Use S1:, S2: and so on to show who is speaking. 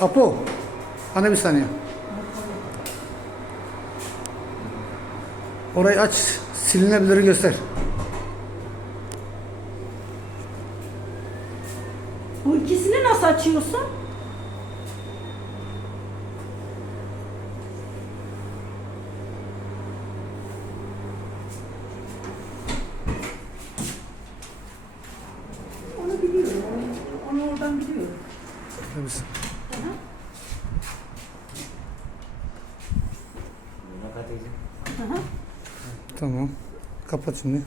S1: Apo. Ana bir saniye. Orayı aç. Silinebiliri göster.
S2: Bu ikisini nasıl açıyorsun? Onu biliyorum. Onu, oradan biliyorum.
S1: Ana
S3: Ne kadar
S2: Aha.
S1: Tamam. Kapat şimdi.